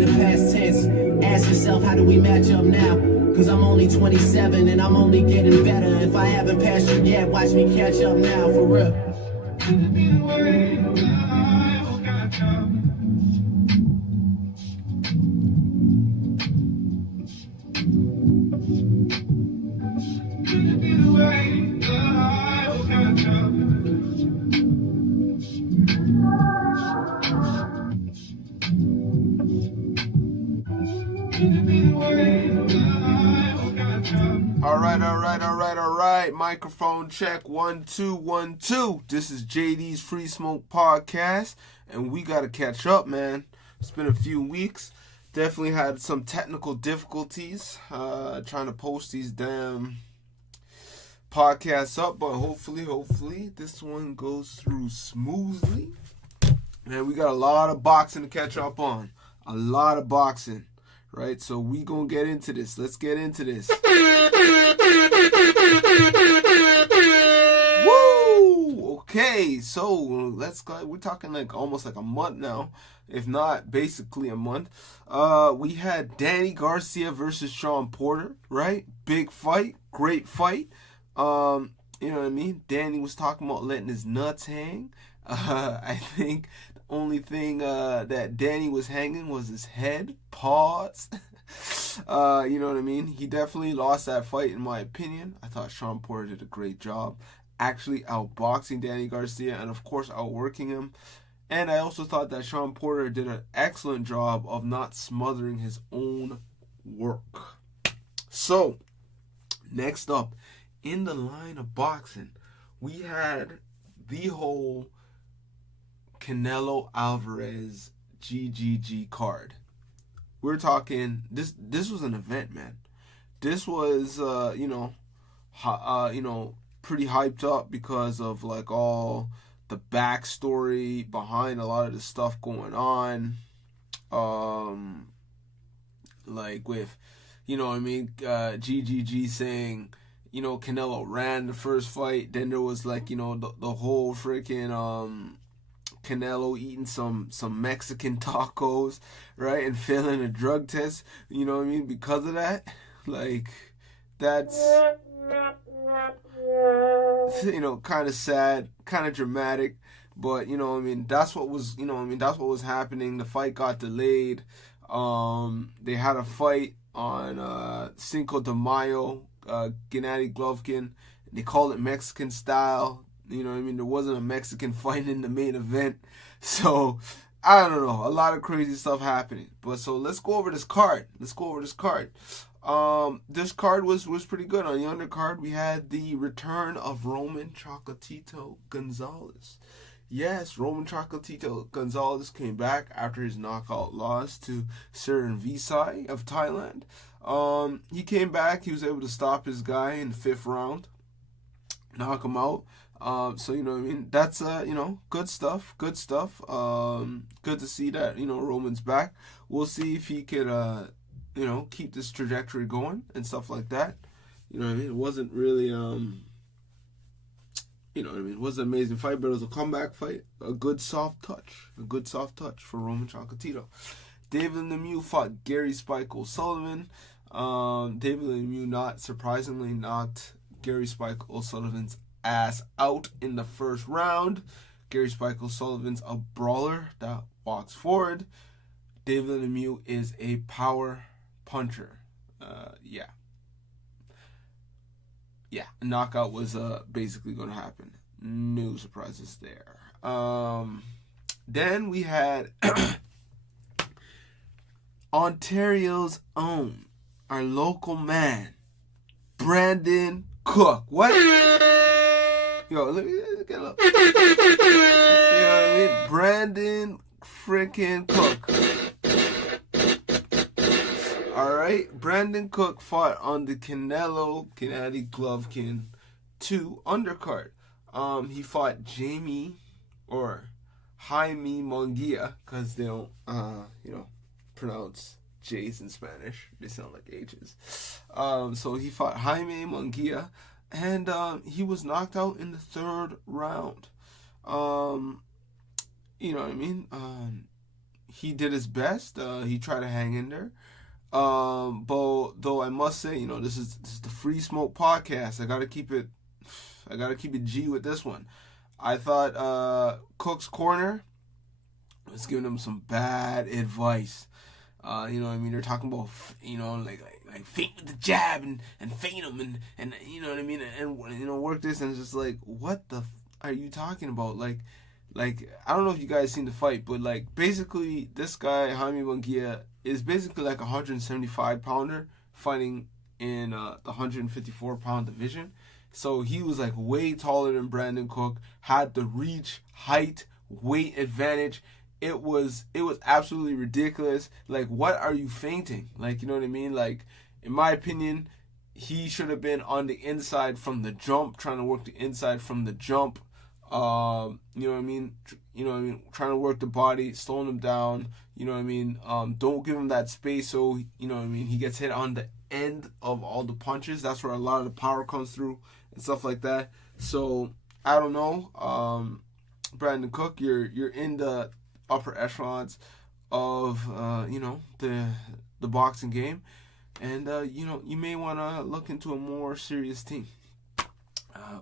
in the past tense. Ask yourself, how do we match up now? Cause I'm only 27 and I'm only getting better. If I haven't passed you yet, watch me catch up now, for real. All right. Microphone check 1 2 1 2. This is JD's Free Smoke Podcast, and we gotta catch up, man. It's been a few weeks. Definitely had some technical difficulties trying to post these damn podcasts up, but hopefully this one goes through smoothly. Man, we got a lot of boxing to catch up on. A lot of boxing. Right, so we gonna get into this. Let's get into this. Woo! Okay, so let's go. We're talking like almost like a month now, if not basically a month. We had Danny Garcia versus Shawn Porter. Right, big fight, great fight. You know what I mean? Danny was talking about letting his nuts hang. I think the only thing that Danny was hanging was his head. Pause. You know what I mean? He definitely lost that fight, in my opinion. I thought Shawn Porter did a great job actually outboxing Danny Garcia and, of course, outworking him. And I also thought that Shawn Porter did an excellent job of not smothering his own work. So, next up, in the line of boxing, we had the whole Canelo Alvarez GGG card. We're talking this was an event, man. This was pretty hyped up because of like all the backstory behind a lot of the stuff going on. Like with GGG saying, Canelo ran the first fight, then there was like, the whole freaking Canelo eating some Mexican tacos, right, and failing a drug test, you know what I mean, because of that. Like, that's, kind of sad, kind of dramatic, but, that's what was, that's what was happening. The fight got delayed. They had a fight on Cinco de Mayo, Gennady Golovkin. They called it Mexican style. You know what I mean? There wasn't a Mexican fight in the main event. So, I don't know. A lot of crazy stuff happening. But so, let's go over this card. This card was pretty good. On the undercard, we had the return of Roman Chocolatito Gonzalez. Yes, Roman Chocolatito Gonzalez came back after his knockout loss to Seren Visai of Thailand. He came back. He was able to stop his guy in the 5th round. Knock him out. So, you know what I mean? That's, good stuff. Good to see that, Roman's back. We'll see if he could, keep this trajectory going and stuff like that. You know what I mean? It wasn't really, it was an amazing fight, but it was a comeback fight. A good soft touch for Roman Chocolatito. David Lemieux fought Gary Spike O'Sullivan. David Lemieux, not surprisingly, knocked Gary Spike O'Sullivan's ass out in the first round. Gary Spike O'Sullivan's a brawler that walks forward. David Lemieux is a power puncher. A knockout was basically going to happen. No surprises there. Then we had Ontario's own, our local man, Brandon Cook. What? Yo, let me get up. You know what I mean? Brandon freaking Cook. Alright, Brandon Cook fought on the Gennady Golovkin 2 undercard. He fought Jaime Munguia, because they don't, pronounce J's in Spanish. They sound like H's. So he fought Jaime Munguia, and he was knocked out in the 3rd round. You know what I mean? he did his best. He tried to hang in there. But though I must say, this is the Free Smoke podcast. I gotta keep it G with this one. I thought Cook's corner was giving him some bad advice. They're talking about, like feint with the jab and feint him and you know what I mean, and work this, and it's just like, what the are you talking about? Like I don't know if you guys seen the fight, but like basically this guy Jaime Munguia is basically like a 175 pounder fighting in the 154 pound division. So he was like way taller than Brandon Cook, had the reach, height, weight advantage. It was absolutely ridiculous. Like, what are you feinting? Like, you know what I mean? Like, in my opinion, he should have been on the inside from the jump, trying to work the inside from the jump. You know what I mean? Trying to work the body, slowing him down. You know what I mean? Don't give him that space so, you know what I mean, he gets hit on the end of all the punches. That's where a lot of the power comes through and stuff like that. So, I don't know. Brandon Cook, you're in the upper echelons of the boxing game, and you may want to look into a more serious team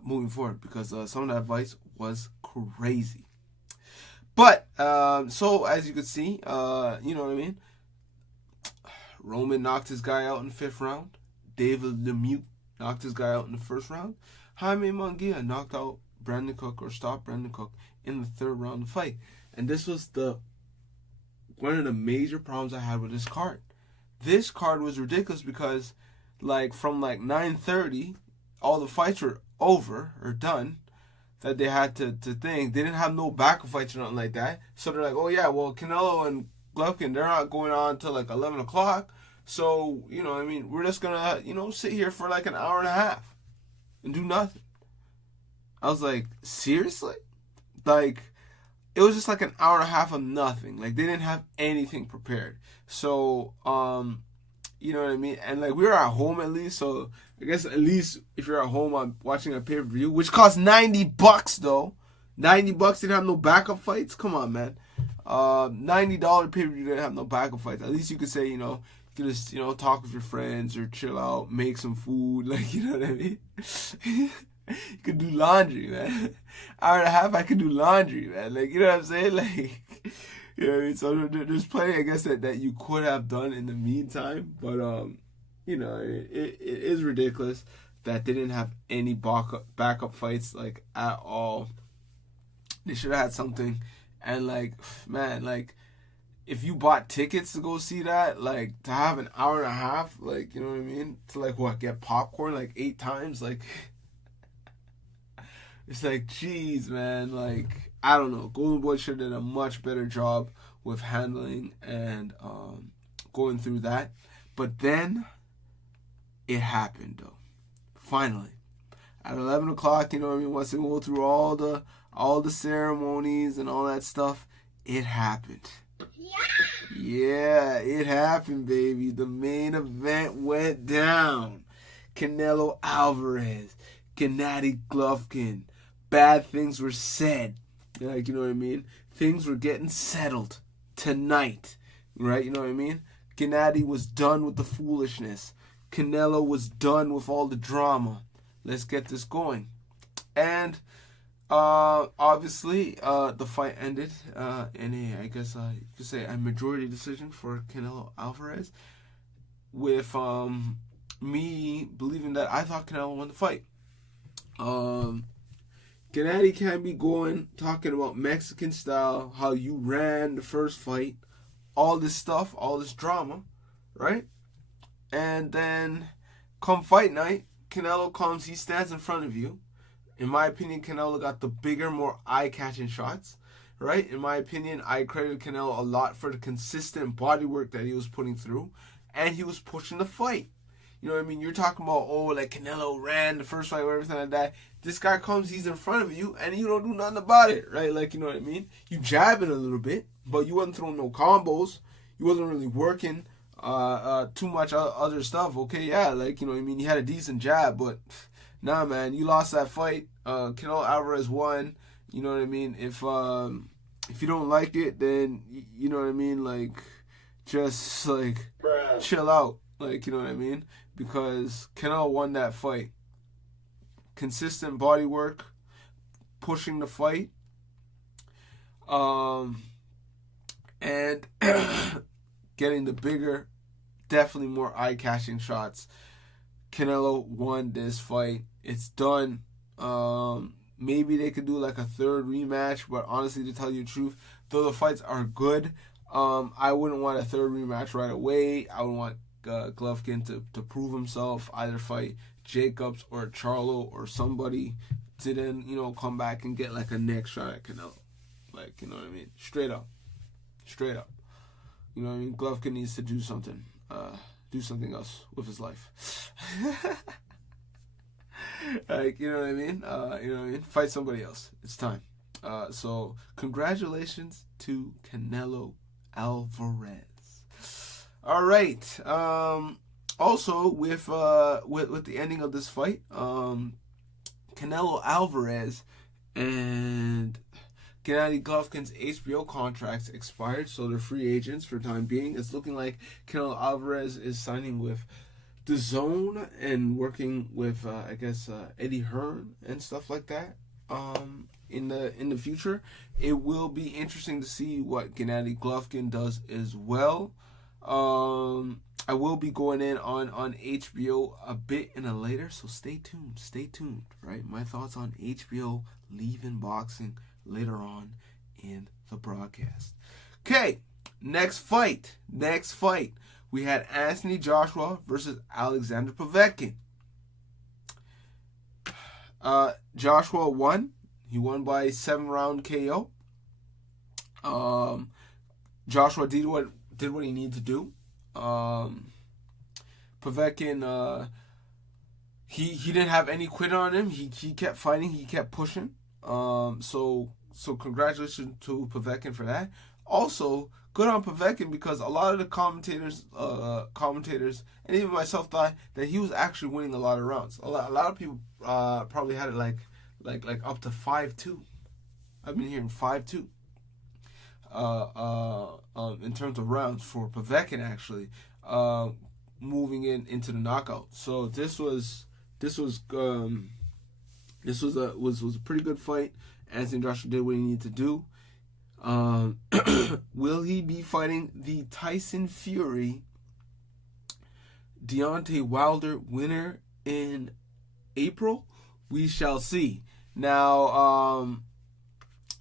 moving forward, because some of that advice was crazy. But so as you can see, you know what I mean, Roman knocked his guy out in the 5th round. David Lemieux knocked his guy out in the 1st round. Jaime Munguia knocked out Brandon Cook, or stopped Brandon Cook, in the 3rd round of the fight. And this was one of the major problems I had with this card. This card was ridiculous because, like, from like 9:30, all the fights were over or done that they had to think. They didn't have no backup fights or nothing like that. So they're like, oh yeah, well, Canelo and Golovkin, they're not going on till like 11 o'clock. So, you know what I mean, we're just gonna, sit here for like an hour and a half and do nothing. I was like, seriously? Like, it was just like an hour and a half of nothing. Like, they didn't have anything prepared. So, you know what I mean? And like, we were at home at least, so I guess at least if you're at home on watching a pay-per-view, which costs $90 though. $90 didn't have no backup fights? Come on, man. $90 pay-per-view didn't have no backup fights. At least you could say, you could just, talk with your friends or chill out, make some food, like, you know what I mean? You could do laundry, man. Hour and a half, I could do laundry, man. Like, you know what I'm saying? Like, you know what I mean? So there's plenty, I guess, that you could have done in the meantime. But, it is ridiculous that they didn't have any backup fights, like, at all. They should have had something. And, like, man, like, if you bought tickets to go see that, like, to have an hour and a half, like, you know what I mean? To, like, get popcorn, like, 8 times, like... It's like, geez, man, like, I don't know. Golden Boy should have done a much better job with handling and going through that. But then, it happened, though. Finally. At 11 o'clock, you know what I mean, once they go through all the ceremonies and all that stuff, it happened. Yeah, it happened, baby. The main event went down. Canelo Alvarez, Gennady Golovkin. Bad things were said. Like, you know what I mean? Things were getting settled tonight. Right? You know what I mean? Gennady was done with the foolishness. Canelo was done with all the drama. Let's get this going. And obviously, the fight ended in I guess you could say a majority decision for Canelo Alvarez, with me believing that I thought Canelo won the fight. Gennady can't be talking about Mexican style, how you ran the first fight, all this stuff, all this drama, right? And then come fight night, Canelo comes, he stands in front of you. In my opinion, Canelo got the bigger, more eye-catching shots, right? In my opinion, I credit Canelo a lot for the consistent body work that he was putting through, and he was pushing the fight. You know what I mean? You're talking about, like, Canelo ran the first fight or everything like that. This guy comes, he's in front of you, and you don't do nothing about it, right? Like, you know what I mean? You jabbing a little bit, but you wasn't throwing no combos. You wasn't really working too much other stuff. Okay, yeah, like, you know what I mean? You had a decent jab, but nah, man, you lost that fight. Canelo Alvarez won. You know what I mean? If if you don't like it, then you know what I mean. Like, just like chill out. Like, you know what I mean? Because Canelo won that fight. Consistent body work, pushing the fight, and getting the bigger, definitely more eye-catching shots. Canelo won this fight. It's done. Maybe they could do like a third rematch, but honestly, to tell you the truth, though the fights are good, I wouldn't want a third rematch right away. I would want Golovkin to prove himself, either fight Jacobs or Charlo or somebody, to then, you know, come back and get like a next shot at Canelo. Like, you know what I mean? Straight up. You know what I mean? Golovkin needs to do something. Do something else with his life. Like, you know what I mean? You know what I mean? Fight somebody else. It's time. So congratulations to Canelo Alvarez. All right. Also, with the ending of this fight, Canelo Alvarez and Gennady Golovkin's HBO contracts expired, so they're free agents for the time being. It's looking like Canelo Alvarez is signing with DAZN and working with I guess Eddie Hearn and stuff like that. In the future, it will be interesting to see what Gennady Golovkin does as well. I will be going in on HBO a bit in a later, so stay tuned, right? My thoughts on HBO leaving boxing later on in the broadcast. Okay, next fight. We had Anthony Joshua versus Alexander Povetkin. Joshua won. He won by 7-round KO. Joshua did what he needed to do. Povetkin, he didn't have any quit on him. He kept fighting. He kept pushing. So congratulations to Povetkin for that. Also, good on Povetkin, because a lot of the commentators, and even myself, thought that he was actually winning a lot of rounds. A lot of people probably had it like up to 5-2. I've been hearing 5-2. In terms of rounds for Povetkin, actually, moving into the knockout. So this was a pretty good fight. Anthony Joshua did what he needed to do. Will he be fighting the Tyson Fury Deontay Wilder winner in April? We shall see. Now,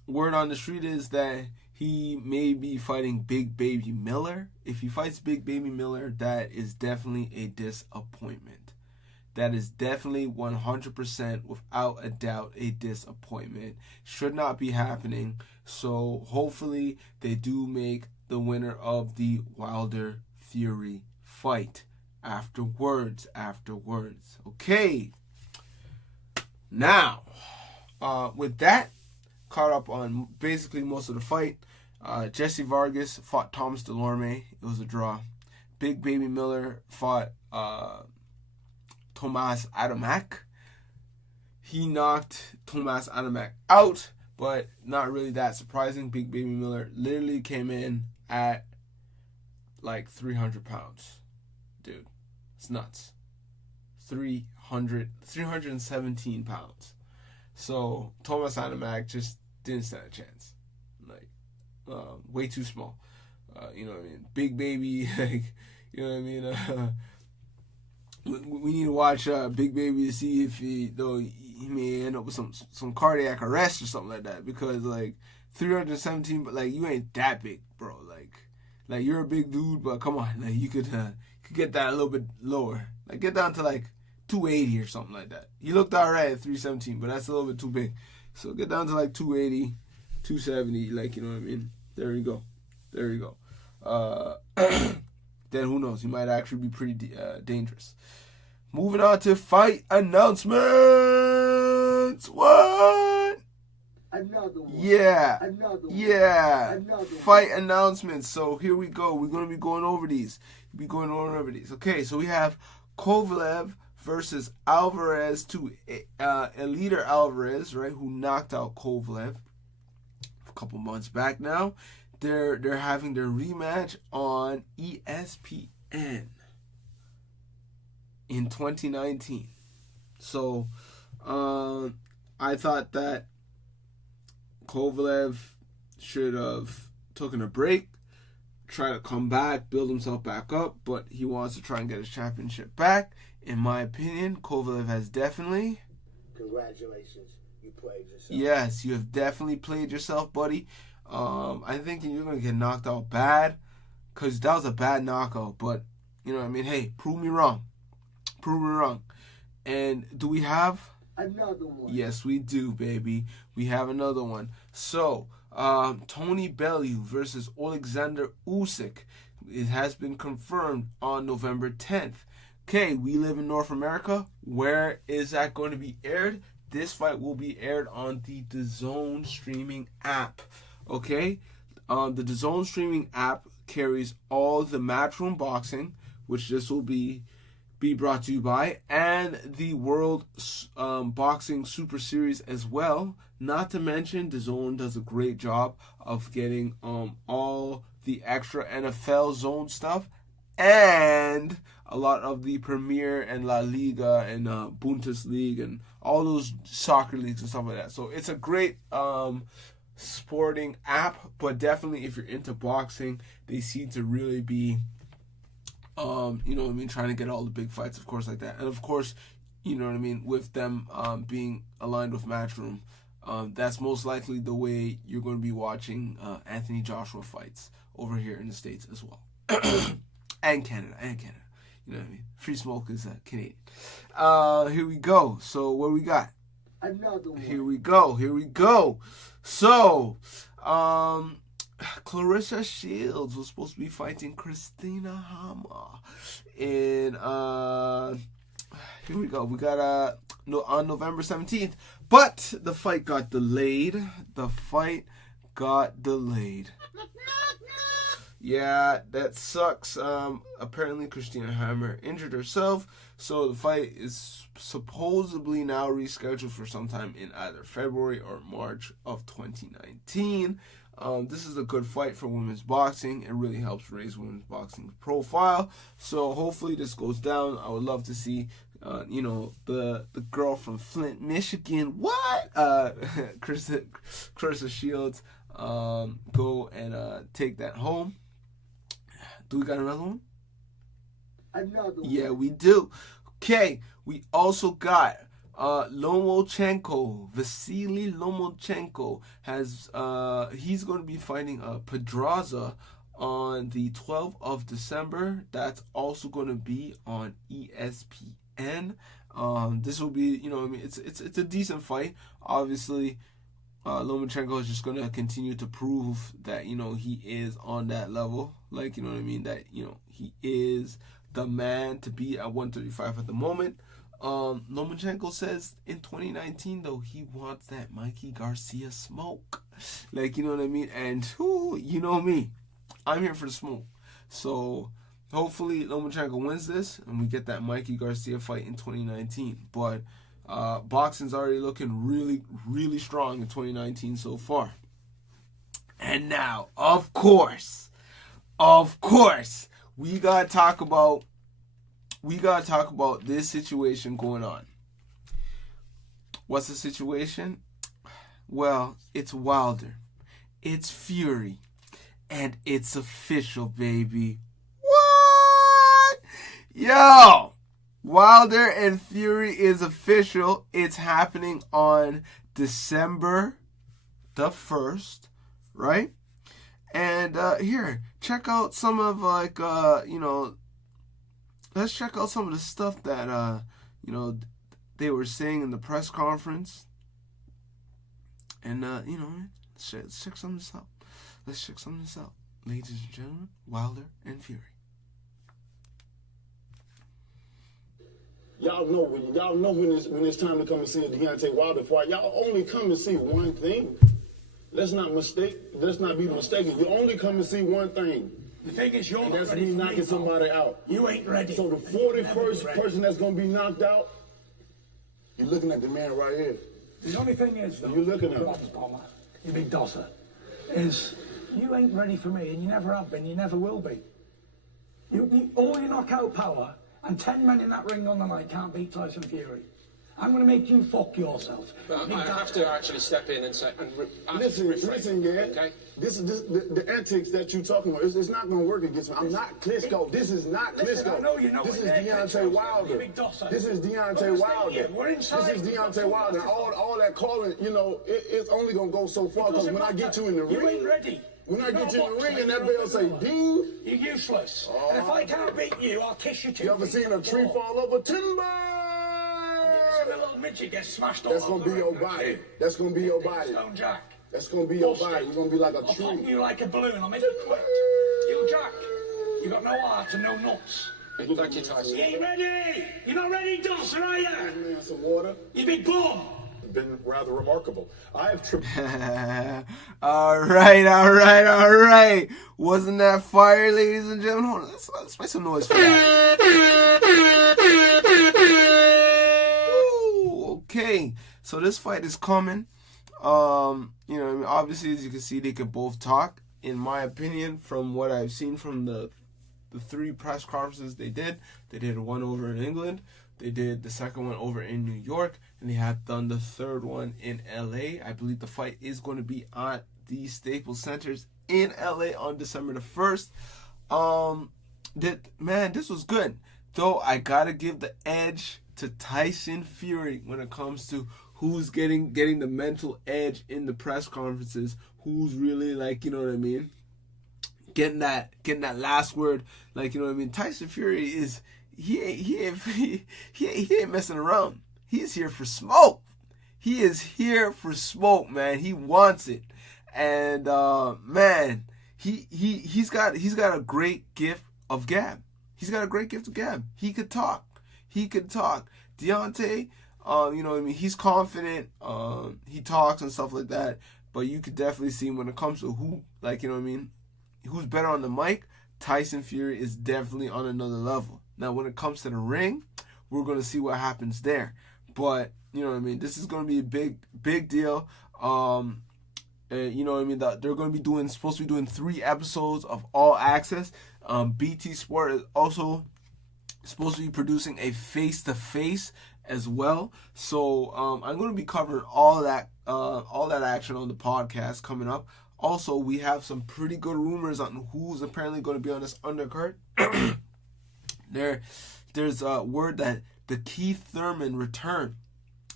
word on the street is that he may be fighting Big Baby Miller. If he fights Big Baby Miller, that is definitely a disappointment. That is definitely 100%, without a doubt, a disappointment. Should not be happening. So hopefully they do make the winner of the Wilder Fury fight afterwards. Okay. Now, with that, caught up on basically most of the fight. Jesse Vargas fought Thomas Delorme. It was a draw. Big Baby Miller fought Tomas Adamek. He knocked Tomas Adamek out, but not really that surprising. Big Baby Miller literally came in at like 300 pounds. Dude, it's nuts. 317 pounds. So Tomas Adamek just didn't stand a chance. Like, way too small. You know what I mean? Big Baby, like, you know what I mean? We need to watch Big Baby to see if he may end up with some cardiac arrest or something like that, because like 317, but like you ain't that big, bro. Like you're a big dude, but come on, like you could get that a little bit lower. Like get down to like 280 or something like that. He looked alright at 317, but that's a little bit too big. So get down to like 280, 270, like, you know what I mean? There you go. Then who knows? He might actually be pretty dangerous. Moving on to fight announcements. What? Another one. Yeah. Another one. Yeah. Another Fight announcements. So here we go. We're going to be going over these. Okay, so we have Kovalev versus Alvarez to Eleider Alvarez, right, who knocked out Kovalev. couple months back now. They're having their rematch on ESPN in 2019. So I thought that Kovalev should have taken a break, try to come back, build himself back up, but he wants to try and get his championship back. In my opinion, Kovalev has definitely... Congratulations, you played yourself. Yes, you have definitely played yourself, buddy. I think you're going to get knocked out bad, because that was a bad knockout, but, you know what I mean? Hey, prove me wrong. Prove me wrong. And do we have... Another one. Yes, we do, baby. We have another one. So, Tony Bellew versus Alexander Usyk. It has been confirmed on November 10th. Okay, we live in North America. Where is that going to be aired? This fight will be aired on the DAZN streaming app. Okay? The DAZN streaming app carries all the Matchroom Boxing, which this will be brought to you by, and the World Boxing Super Series as well. Not to mention, DAZN does a great job of getting all the extra NFL zone stuff and a lot of the Premier and La Liga and Bundesliga and all those soccer leagues and stuff like that. So it's a great sporting app, but definitely if you're into boxing, they seem to really be you know what I mean, trying to get all the big fights, of course, like that. And of course, you know what I mean, with them being aligned with Matchroom, that's most likely the way you're going to be watching Anthony Joshua fights over here in the States as well. and Canada. You know what I mean? Free Smoke is Canadian. Here we go. So what we got? Another one. Here we go. So, Clarissa Shields was supposed to be fighting Christina Hammer in here we go. We got on November 17th, but the fight got delayed. Yeah, that sucks. Apparently Christina Hammer injured herself, so the fight is supposedly now rescheduled for sometime in either February or March of 2019. This is a good fight for women's boxing. It really helps raise women's boxing profile. So hopefully this goes down. I would love to see, you know, the girl from Flint, Michigan, Clarissa Shields, go and take that home. Do we got another one? Another one. Yeah, we do. Okay, we also got Lomachenko. Vasily Lomachenko has he's going to be fighting Pedraza on the 12th of December. That's also going to be on ESPN. This will be, you know, I mean, it's a decent fight. Obviously, Lomachenko is just going to continue to prove that, you know, he is on that level. Like, you know what I mean? That, you know, he is the man to be at 135 at the moment. Lomachenko says in 2019, though, he wants that Mikey Garcia smoke. Like, you know what I mean? And, you know me. I'm here for the smoke. So, hopefully, Lomachenko wins this, and we get that Mikey Garcia fight in 2019. But, boxing's already looking really, really strong in 2019 so far. And now, of course, we gotta talk about this situation going on. What's the situation? Well, it's Wilder, it's Fury, and it's official, baby. What? Yo! Wilder and Fury is official. It's happening on December the 1st, right? And here, check out some of, like, you know, let's check out some of the stuff that, you know, they were saying in the press conference. And, you know, let's check some of this out. Ladies and gentlemen, Wilder and Fury. Y'all know when it's time to come and see a Deontay Wilder fight. Y'all only come and see one thing. Let's not be mistaken. You only come and see one thing. The thing is, you're And not that's ready me for knocking me, somebody out. You ain't ready. So the You'll never be 41st ready. person that's gonna be knocked out, you're looking at the man right here. The only thing is, though, You're looking at him. Palmer, you big dosser. is you ain't ready for me, and you never have been, you never will be. All your knockout power and 10 men in that ring on the night can't beat Tyson Fury. I'm going to make you fuck yourself. But I have to actually step in and say, Listen, yeah. Okay. The antics that you talking about, it's not going to work against me. I'm not Klitschko. This is not Klitschko. I know you know this it, is Deontay Wilder. This is Deontay Wilder. We're inside. This is Deontay Wilder. All that calling, it's only going to go so far. Because when I get you in the ring, you ain't ready. When I get you in the ring and that bell say, Dean, you're useless. And if I can't beat you, I'll kiss you too. You ever seen a tree fall over timber? The little midget gets smashed all That's gonna be your body. That's gonna be your body. Stone Jack. That's gonna be your body. You're gonna be like a I'll tree. pop you like a balloon. I'll make you quit. You Jack. You got no heart and no nuts. Thank you, Tyson. You ain't ready. You're not ready, Dawson, are you? Man, some water. You big bum. Been rather remarkable. I have all right. Wasn't that fire, ladies and gentlemen? Hold on, let's make some noise for that. Ooh, okay, so this fight is coming. Obviously, as you can see, they could both talk. In my opinion, from what I've seen from the 3 press conferences they did one over in England. They did the second one over in New York, and they have done the third one in LA. I believe the fight is going to be at the Staples Centers in LA on December the 1st. This was good. Though I gotta give the edge to Tyson Fury when it comes to who's getting the mental edge in the press conferences, who's really getting that last word, Tyson Fury is he ain't messing around. He's here for smoke. He is here for smoke, man. He wants it. And he's got a great gift of gab. He's He could talk. Deontay, he's confident. He talks and stuff like that. But you could definitely see when it comes to who's better on the mic, Tyson Fury is definitely on another level. Now, when it comes to the ring, we're going to see what happens there. But, this is going to be a big deal. They're going to be supposed to be doing 3 episodes of All Access. BT Sport is also supposed to be producing a face-to-face as well. So, I'm going to be covering all that action on the podcast coming up. Also, we have some pretty good rumors on who's apparently going to be on this undercard. There's a word that the Keith Thurman return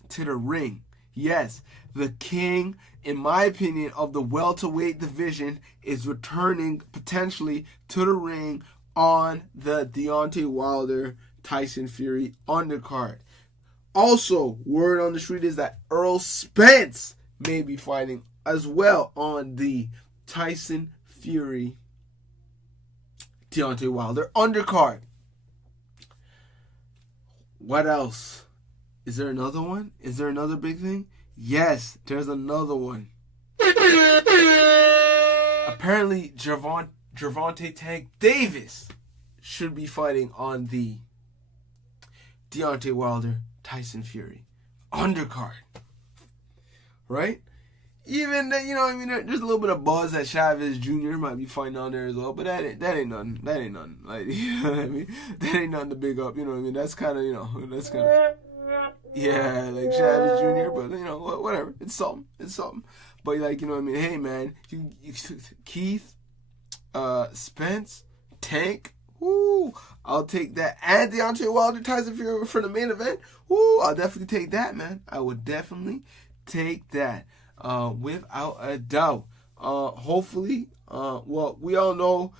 to the ring. Yes, the king, in my opinion, of the welterweight division is returning potentially to the ring on the Deontay Wilder Tyson Fury undercard. Also, word on the street is that Earl Spence may be fighting as well on the Tyson Fury Deontay Wilder undercard. What else? Is there another one? Is there another big thing? Yes, there's another one. Apparently, Gervonta Tank Davis should be fighting on the Deontay Wilder Tyson Fury undercard. Right? Even that, there's a little bit of buzz that Chavez Jr. might be fighting on there as well, but that ain't nothing. That ain't nothing. Like, you know what I mean? That ain't nothing to big up. You know what I mean? That's kind of, yeah, like Chavez Jr. But whatever. It's something. But hey man, Keith, Spence, Tank. Woo, I'll take that. And Deontay Wilder Tyson Fury for the main event. Woo, I'll definitely take that, man. I would definitely take that. Without a doubt. Hopefully, we all know,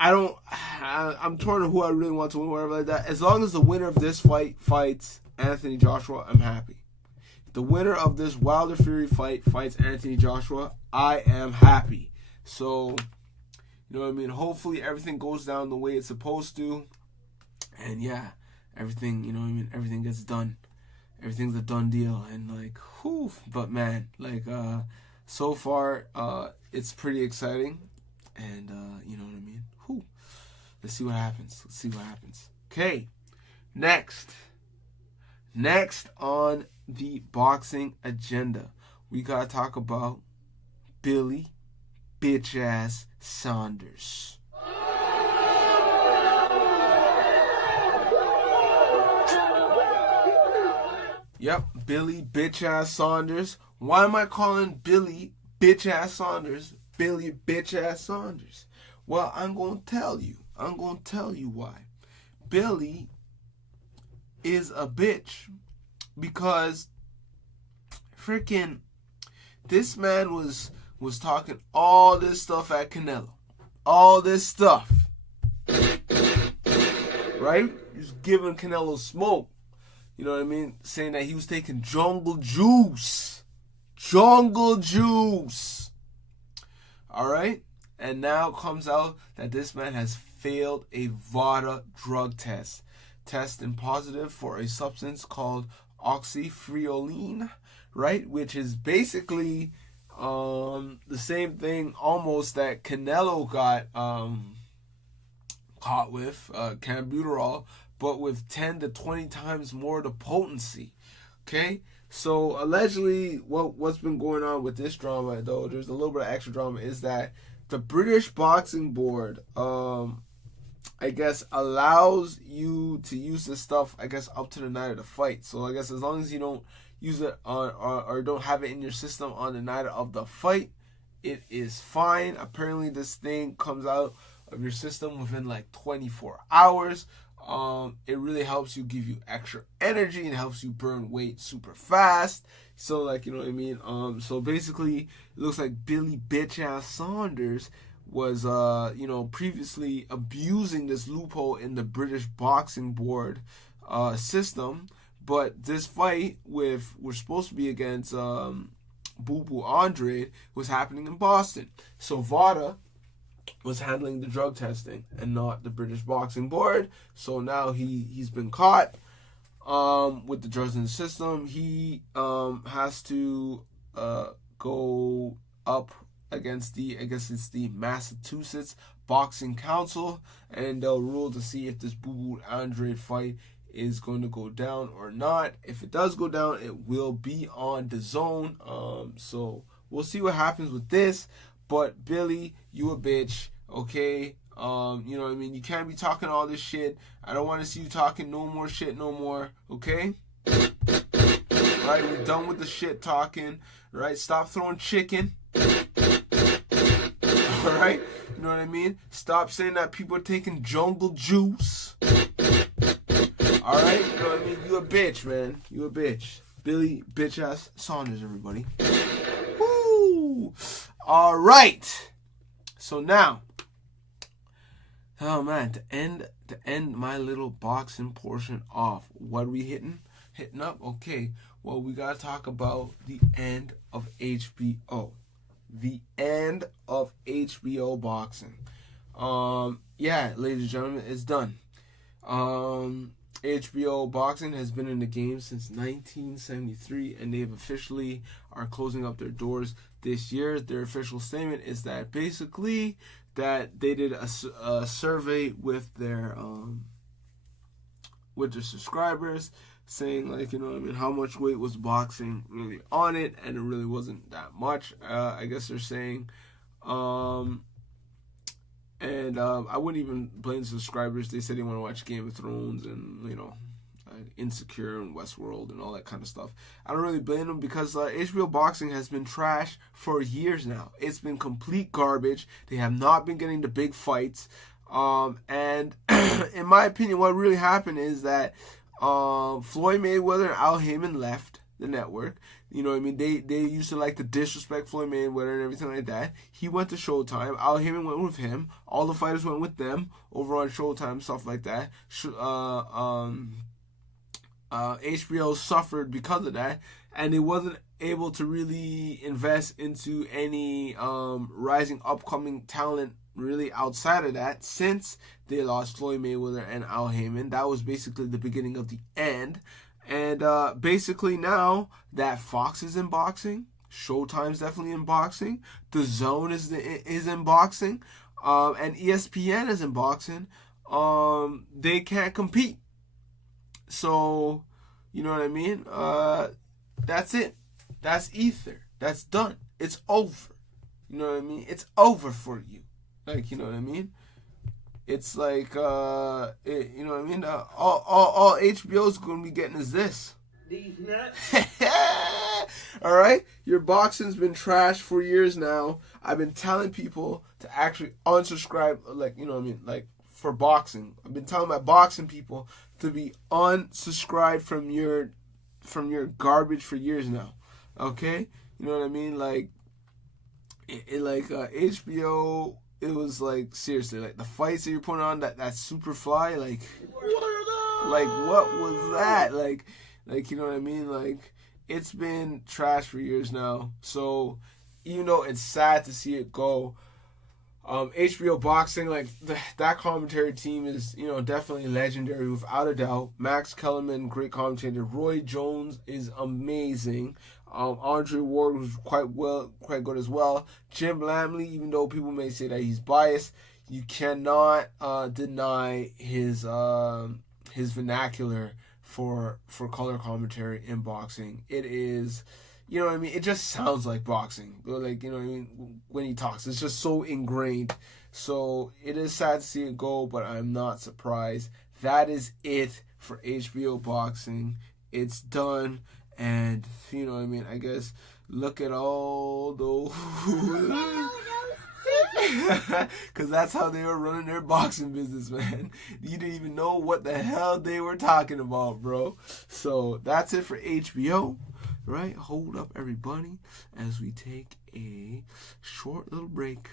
I'm torn on who I really want to win, whatever like that. As long as the winner of this fight fights Anthony Joshua, I'm happy. If the winner of this Wilder Fury fight fights Anthony Joshua, I am happy. So, hopefully everything goes down the way it's supposed to. And yeah, everything, everything gets done. Everything's a done deal, and but man, so far, it's pretty exciting, and you know what I mean. Let's see what happens. Okay, next on the boxing agenda, we gotta talk about Billy bitch ass Saunders. Yep, Billy bitch ass Saunders. Why am I calling Billy bitch ass Saunders Billy bitch ass Saunders? Well, I'm gonna tell you. I'm gonna tell you why. Billy is a bitch because freaking this man was talking all this stuff at Canelo. All this stuff. Right? He was giving Canelo smoke. You know what I mean? Saying that he was taking jungle juice. Jungle juice. Alright? And now it comes out that this man has failed a VADA drug test. Testing positive for a substance called oxyfreoline, right? Which is basically the same thing almost that Canelo got caught with, cannabidiol, but with 10 to 20 times more the potency. Okay? So allegedly what's been going on with this drama, though, there's a little bit of extra drama, is that the British Boxing Board I guess allows you to use this stuff, I guess, up to the night of the fight. So I guess as long as you don't use it on or don't have it in your system on the night of the fight, it is fine. Apparently this thing comes out of your system within like 24 hours. It really helps you, give you extra energy, and helps you burn weight super fast. So like, you know what I mean? So basically it looks like Billy bitch ass Saunders was previously abusing this loophole in the British Boxing Board system, but this fight was supposed to be against Boo Boo Andrade was happening in Boston. So VADA was handling the drug testing and not the British Boxing Board. So now he's been caught with the drugs in the system. He has to go up against the Massachusetts Boxing Council, and they'll rule to see if this Boo Boo Andrade fight is going to go down or not. If it does go down, it will be on DAZN. So we'll see what happens with this. But Billy, you a bitch, okay? You know what I mean? You can't be talking all this shit. I don't want to see you talking no more shit no more, okay? Right, we're done with the shit talking, right? Stop throwing chicken. Alright? You know what I mean? Stop saying that people are taking jungle juice. Alright? You know what I mean? You a bitch, man. You a bitch. Billy bitch ass Saunders, everybody. Woo! Alright. So now, oh man, to end my little boxing portion off, what are we hitting up? Okay, well, we gotta talk about the end of HBO. The end of HBO boxing. Yeah, ladies and gentlemen, it's done. HBO boxing has been in the game since 1973, and they've officially are closing up their doors this year. Their official statement is that basically that they did a survey with their subscribers, saying, like, you know what I mean, how much weight was boxing really on it, and it really wasn't that much. I guess they're saying, I wouldn't even blame the subscribers. They said they want to watch Game of Thrones and, you know, Insecure and Westworld and all that kind of stuff. I don't really blame them, because HBO boxing has been trash for years now. It's been complete garbage. They have not been getting the big fights. And in my opinion, what really happened is that Floyd Mayweather and Al Heyman left the network. You know what I mean? They used to like to disrespect Floyd Mayweather and everything like that. He went to Showtime. Al Heyman went with him. All the fighters went with them over on Showtime, stuff like that. HBO suffered because of that, and it wasn't able to really invest into any rising upcoming talent really outside of that, since they lost Floyd Mayweather and Al Heyman. That was basically the beginning of the end. And basically now that Fox is in boxing, Showtime's definitely in boxing, DAZN is in boxing, and ESPN is in boxing, they can't compete. So, you know what I mean? That's it. That's ether. That's done. It's over. You know what I mean? It's over for you. Like, you know what I mean? It's like, you know what I mean? All HBO's going to be getting is this. These nuts. All right? Your boxing's been trashed for years now. I've been telling people to actually unsubscribe, like, you know what I mean? Like, for boxing. I've been telling my boxing people to be unsubscribed from your garbage for years now. Okay? You know what I mean? Like, HBO, it was like, seriously, like the fights that you're putting on, that Superfly, like what was that? Like, you know what I mean? Like, it's been trash for years now. So, even though it's sad to see it go, HBO boxing, like that commentary team is, you know, definitely legendary without a doubt. Max Kellerman, great commentator. Roy Jones is amazing. Andre Ward was quite good as well. Jim Lamley, even though people may say that he's biased, you cannot deny his vernacular for color commentary in boxing. It is, you know what I mean? It just sounds like boxing. Like, you know what I mean? When he talks, it's just so ingrained. So it is sad to see it go, but I'm not surprised. That is it for HBO boxing. It's done. And, you know what I mean? I guess, look at all those. Because that's how they were running their boxing business, man. You didn't even know what the hell they were talking about, bro. So, that's it for HBO, right? Hold up, everybody, as we take a short little break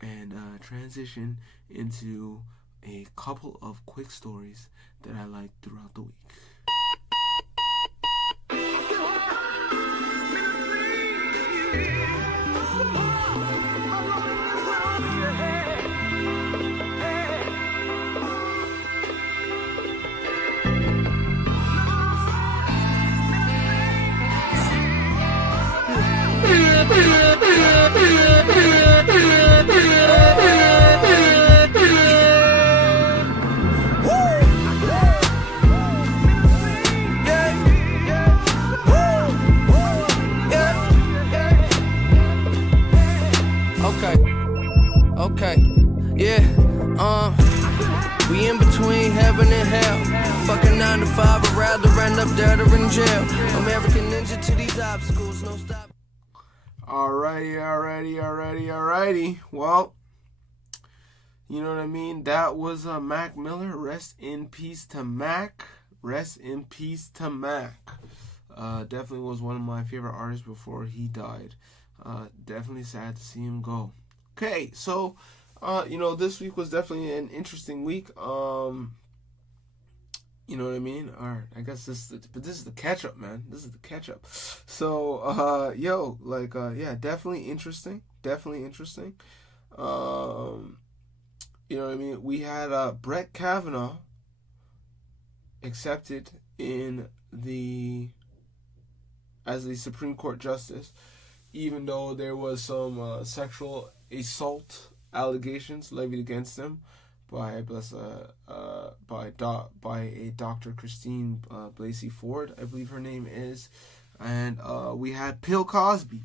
and transition into a couple of quick stories that I like throughout the week. Okay, yeah, we in between heaven and hell. Fucking 9 to 5, I'd rather end up dead or in jail. American ninja to these obstacles, no stop. Alrighty. Well, you know what I mean? That was Mac Miller. Rest in peace to Mac. Definitely was one of my favorite artists before he died. Definitely sad to see him go. Okay, so, you know, this week was definitely an interesting week. You know what I mean? Alright, I guess this is the catch-up, man. This is the catch-up. So, yeah, definitely interesting. You know what I mean? We had Brett Kavanaugh accepted as the Supreme Court Justice, even though there was some sexual assault allegations levied against him by a Dr. Christine Blasey Ford, I believe her name is, and we had Bill Cosby,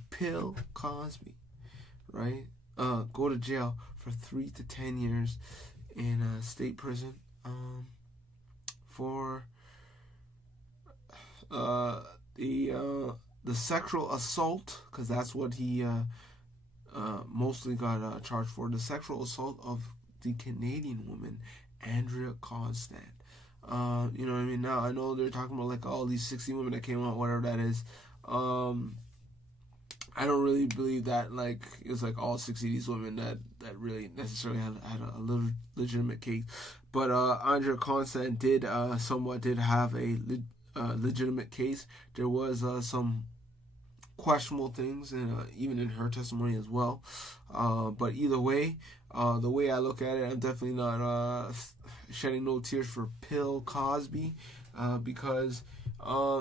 right? Go to jail for 3 to 10 years in a state prison for the sexual assault, because that's what he mostly got charged for, the sexual assault of the Canadian woman Andrea Constand. You know what I mean? Now I know they're talking about like all these 60 women that came out, whatever that is. I don't really believe that like it was like all 60 of these women that really necessarily had a little legitimate case. But Andrea Constand did have a legitimate case. There was some questionable things, and even in her testimony as well. But either way, the way I look at it, I'm definitely not shedding no tears for Bill Cosby, because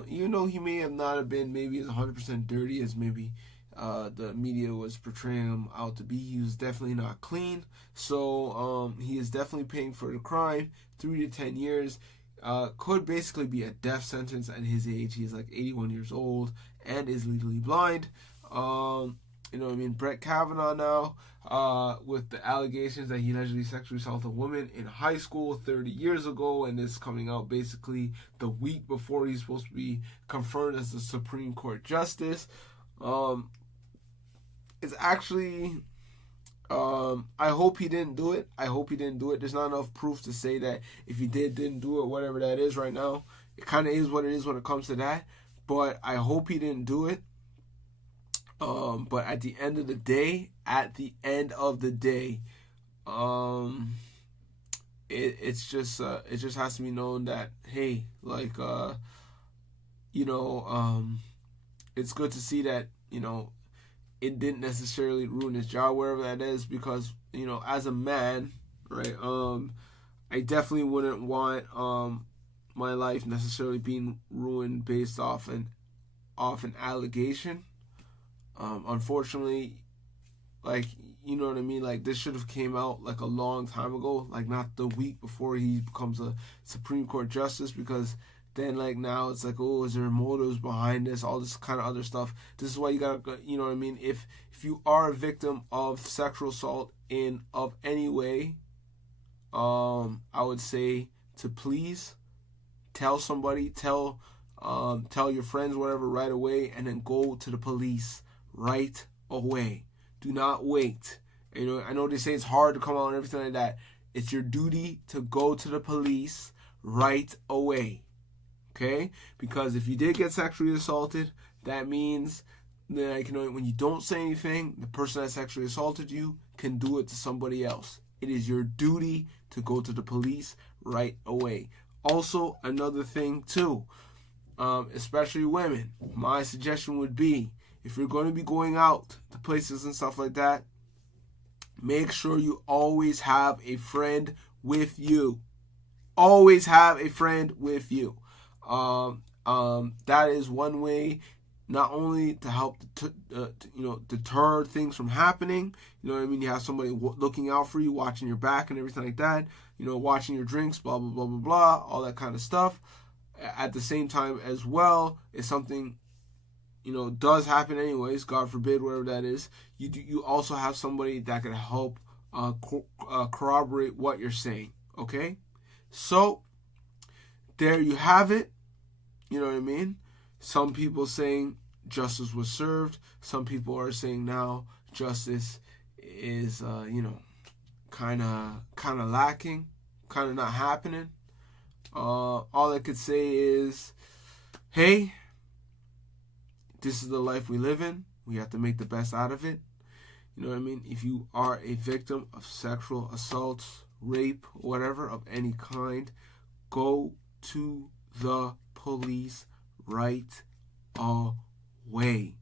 even though he may have not have been maybe as 100% dirty as maybe the media was portraying him out to be, he was definitely not clean. So he is definitely paying for the crime. 3 to 10 years could basically be a death sentence at his age. He's like 81 years old and is legally blind. you know what I mean, Brett Kavanaugh now, with the allegations that he allegedly sexually assaulted a woman in high school 30 years ago, and it's coming out basically the week before he's supposed to be confirmed as the Supreme Court Justice. It's actually, I hope he didn't do it. There's not enough proof to say that if he didn't do it, whatever that is right now. It kind of is what it is when it comes to that. But I hope he didn't do it. But at the end of the day, it just has to be known that, hey, like, it's good to see that, it didn't necessarily ruin his job, wherever that is, because, as a man, right, I definitely wouldn't want, my life necessarily being ruined based off an allegation. Unfortunately, like, you know what I mean? Like, this should have came out, like, a long time ago, like, not the week before he becomes a Supreme Court Justice, because then, like, now it's like, oh, is there motives behind this, all this kind of other stuff. This is why you gotta, you know what I mean? If you are a victim of sexual assault of any way, I would say to please tell somebody, tell your friends, whatever, right away, and then go to the police right away. Do not wait. I know they say it's hard to come out and everything like that. It's your duty to go to the police right away. Okay? Because if you did get sexually assaulted, that means that, when you don't say anything, the person that sexually assaulted you can do it to somebody else. It is your duty to go to the police right away. Also, another thing too, especially women, my suggestion would be, if you're going to be going out to places and stuff like that, make sure you always have a friend with you. Always have a friend with you. That is one way, not only to help deter things from happening. You know what I mean? You have somebody looking out for you, watching your back and everything like that. Watching your drinks, blah blah blah blah blah, all that kind of stuff. At the same time as well, if something does happen anyways, God forbid, whatever that is, you also have somebody that can help corroborate what you're saying. Okay, so there you have it. You know what I mean? Some people saying justice was served. Some people are saying now justice is kind of lacking, kind of not happening. All I could say is, hey, this is the life we live in. We have to make the best out of it. You know what I mean? If you are a victim of sexual assaults, rape, whatever, of any kind, go to the police right away.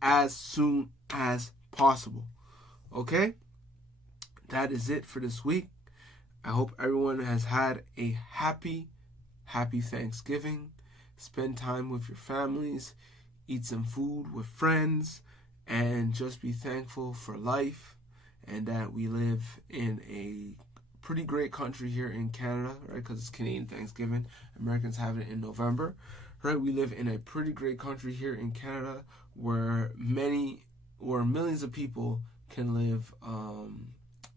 As soon as possible. Okay? That is it for this week. I hope everyone has had a happy Thanksgiving. Spend time with your families. Eat some food with friends. And just be thankful for life. And that we live in a pretty great country here in Canada, right? Because it's Canadian Thanksgiving. Americans have it in November, right? We live in a pretty great country here in Canada where millions of people can live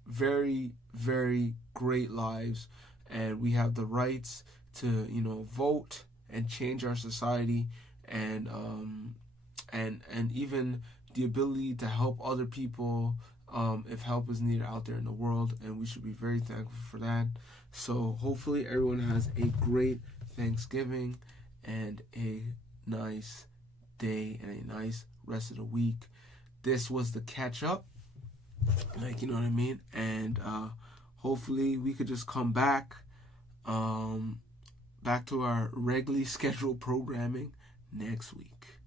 very, very great lives, and we have the rights to vote and change our society, and even the ability to help other people if help is needed out there in the world, and we should be very thankful for that. So hopefully everyone has a great Thanksgiving and a nice day and a nice rest of the week. This was the catch up, you know what I mean? And hopefully we could just come back to our regularly scheduled programming next week.